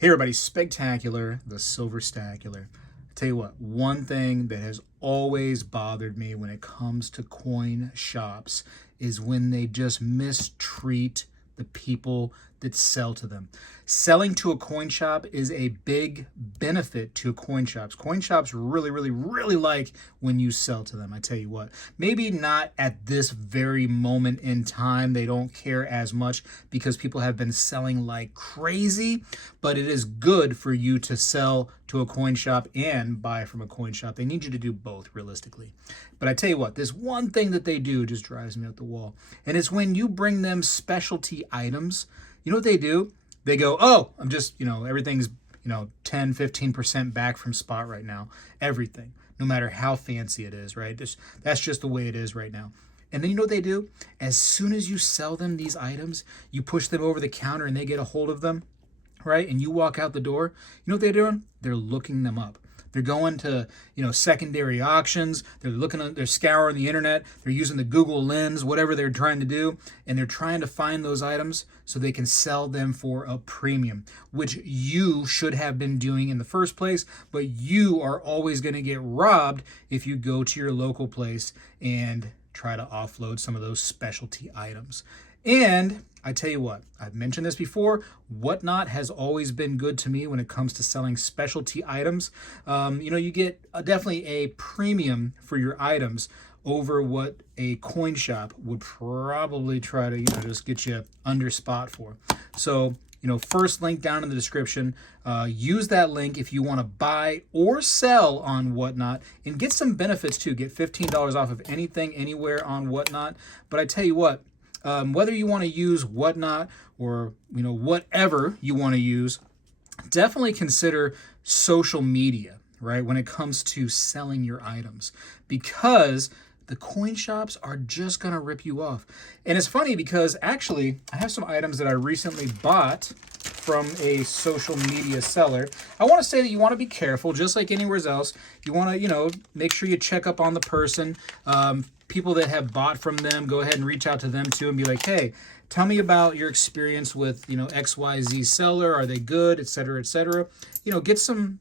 Hey everybody, Spectacular, the Silverstacular. I tell you what, one thing that has always bothered me when it comes to coin shops is when they just mistreat the people that sell to them. Selling to a coin shop is a big benefit to coin shops. Coin shops really like when you sell to them. I tell you what, maybe not at this very moment in time. They don't care as much because people have been selling like crazy, but it is good for you to sell to a coin shop and buy from a coin shop. They need you to do both realistically. But I tell you what, this one thing that they do just drives me up the wall. And it's when you bring them specialty items. You know what they do? They go, oh, I'm just, everything's, 10, 15% back from spot right now. Everything, no matter how fancy it is, right? That's just the way it is right now. And then you know what they do? As soon as you sell them these items, you push them over the counter and they get a hold of them, right? And you walk out the door. You know what they're doing? They're looking them up. They're going to, secondary auctions. They're scouring the internet. They're using the Google lens, whatever they're trying to do. And they're trying to find those items so they can sell them for a premium, which you should have been doing in the first place. But you are always going to get robbed if you go to your local place and try to offload some of those specialty items. And I tell you what, I've mentioned this before, Whatnot has always been good to me when it comes to selling specialty items. You get definitely a premium for your items over what a coin shop would probably try to, just get you under spot for. So, first link down in the description. Use that link if you want to buy or sell on Whatnot and get some benefits too. Get $15 off of anything, anywhere on Whatnot. But I tell you what, whether you want to use Whatnot or whatever you want to use, definitely consider social media, right, when it comes to selling your items, because the coin shops are just going to rip you off. And it's funny because actually I have some items that I recently bought from a social media seller. I want to say that you want to be careful, just like anywhere else. You want to, make sure you check up on the person. People that have bought from them, go ahead and reach out to them too and be like, hey, tell me about your experience with, XYZ seller. Are they good, et cetera, et cetera. Get some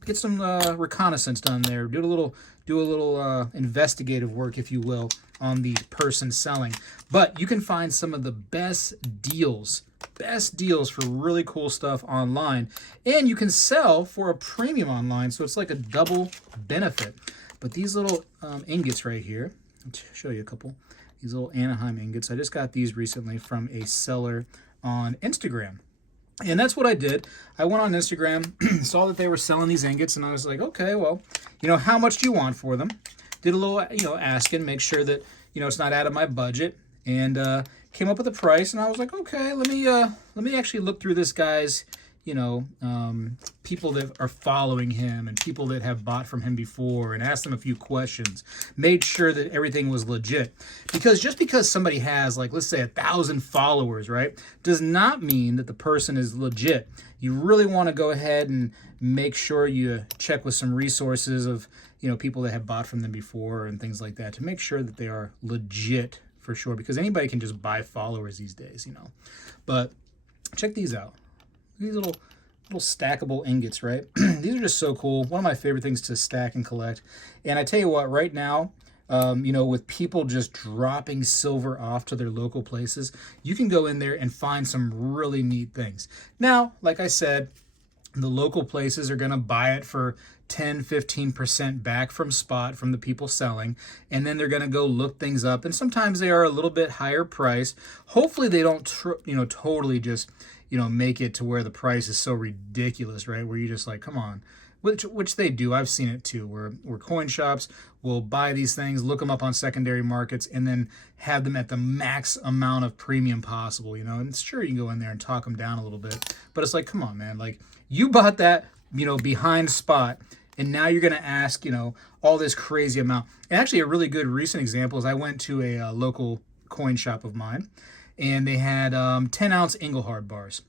reconnaissance done there. Do a little investigative work, if you will, on the person selling. But you can find some of the best deals for really cool stuff online, and you can sell for a premium online, so it's like a double benefit. But these little ingots right here, I'll show you a couple. These little Anaheim ingots, I just got these recently from a seller on Instagram. And that's what I did. I went on Instagram, saw that they were selling these ingots, and I was like, okay, well, how much do you want for them? Did a little, asking, make sure that, it's not out of my budget, and came up with a price, and I was like, okay, let me actually look through this guy's, people that are following him and people that have bought from him before, and asked them a few questions, made sure that everything was legit. Because just because somebody has, like, let's say 1,000 followers, right, does not mean that the person is legit. You really want to go ahead and make sure you check with some resources of, people that have bought from them before and things like that to make sure that they are legit for sure, because anybody can just buy followers these days, But check these out. These little stackable ingots, right? These are just so cool. One of my favorite things to stack and collect. And I tell you what, right now, with people just dropping silver off to their local places, you can go in there and find some really neat things. Now, like I said, the local places are going to buy it for 10, 15% back from spot from the people selling, and then they're going to go look things up, and sometimes they are a little bit higher price. Hopefully they don't totally just make it to where the price is so ridiculous, right, where you're just like, come on, which they do. I've seen it too, where coin shops will buy these things, look them up on secondary markets, and then have them at the max amount of premium possible, and sure, you can go in there and talk them down a little bit, but it's like, come on, man, like, you bought that, behind spot, and now you're going to ask, all this crazy amount. And actually, a really good recent example is I went to a local coin shop of mine, and they had 10-ounce Engelhard bars.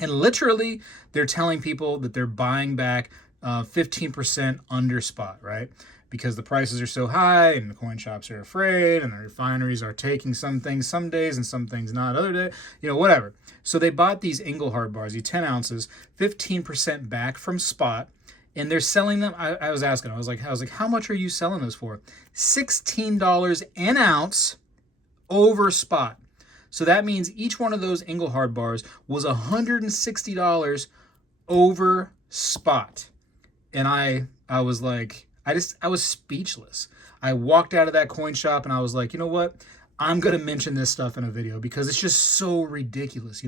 And literally, they're telling people that they're buying back 15% under spot, right? because the prices are so high and the coin shops are afraid and the refineries are taking some things some days and some things not other days, whatever. So they bought these Engelhard bars, these 10 ounces, 15% back from spot, and they're selling them. I was asking, I was like, how much are you selling those for? $16 an ounce over spot. So that means each one of those Engelhard bars was $160 over spot. And I was like, I was speechless. I walked out of that coin shop and I was like, you know what? I'm going to mention this stuff in a video because it's just so ridiculous,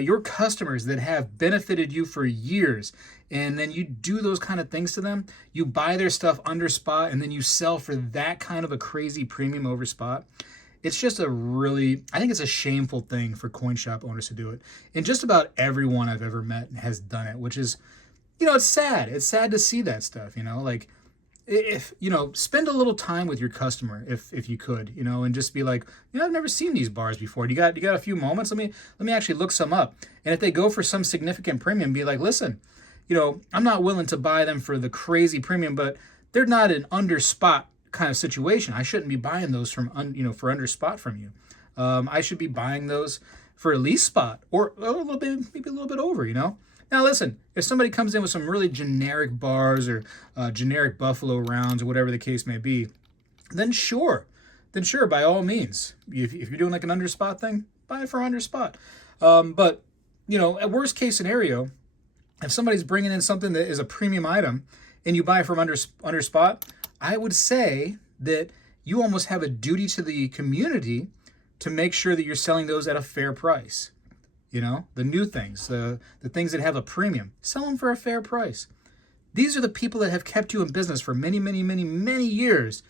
Your customers that have benefited you for years, and then you do those kind of things to them, you buy their stuff under spot and then you sell for that kind of a crazy premium over spot. It's just I think it's a shameful thing for coin shop owners to do it. And just about everyone I've ever met has done it, which is, it's sad. It's sad to see that stuff, like if, spend a little time with your customer if you could, and just be like, I've never seen these bars before. You got a few moments? Let me actually look some up. And if they go for some significant premium, be like, listen, I'm not willing to buy them for the crazy premium, but they're not an under spot kind of situation. I shouldn't be buying those from for under spot from you. I should be buying those for at least spot or a little bit, maybe a little bit over. Now listen, if somebody comes in with some really generic bars or generic Buffalo rounds or whatever the case may be, then sure, by all means, if you're doing like an under spot thing, buy it for under spot. But at worst case scenario, if somebody's bringing in something that is a premium item and you buy it from under spot, I would say that you almost have a duty to the community to make sure that you're selling those at a fair price. The new things, the things that have a premium, sell them for a fair price. These are the people that have kept you in business for many, many, many, many years.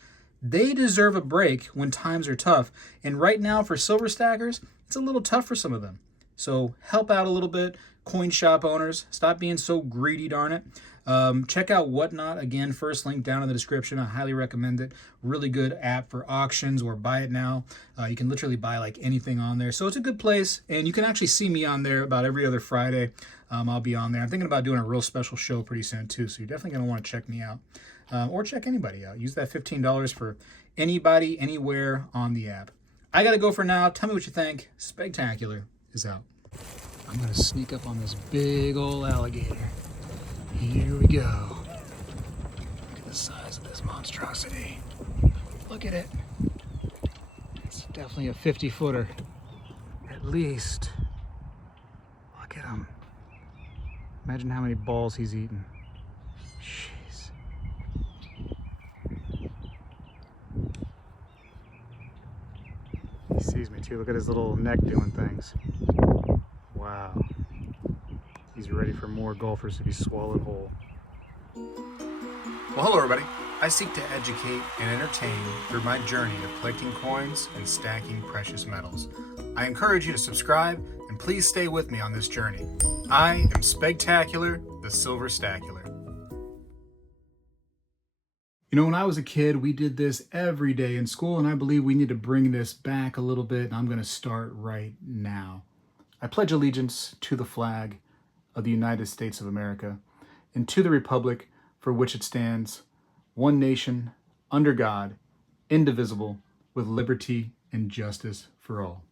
They deserve a break when times are tough. And right now for silver stackers, it's a little tough for some of them. So help out a little bit. Coin shop owners, stop being so greedy, darn it. Check out Whatnot. Again, first link down in the description. I highly recommend it. Really good app for auctions or buy it now. You can literally buy like anything on there. So it's a good place. And you can actually see me on there about every other Friday. I'll be on there. I'm thinking about doing a real special show pretty soon too. So you're definitely going to want to check me out or check anybody out. Use that $15 for anybody, anywhere on the app. I got to go for now. Tell me what you think. Spegtacular is out. I'm going to sneak up on this big old alligator. Here we go. Look at the size of this monstrosity. Look at it. It's definitely a 50-footer. At least. Look at him. Imagine how many balls he's eaten. Jeez. He sees me too. Look at his little neck doing things. Wow. He's ready for more golfers to be swallowed whole. Well, hello everybody. I seek to educate and entertain through my journey of collecting coins and stacking precious metals. I encourage you to subscribe and please stay with me on this journey. I am Spegtacular, the Silver Stacular. When I was a kid, we did this every day in school, and I believe we need to bring this back a little bit, and I'm going to start right now. I pledge allegiance to the flag of the United States of America and to the republic for which it stands, one nation, under God, indivisible, with liberty and justice for all.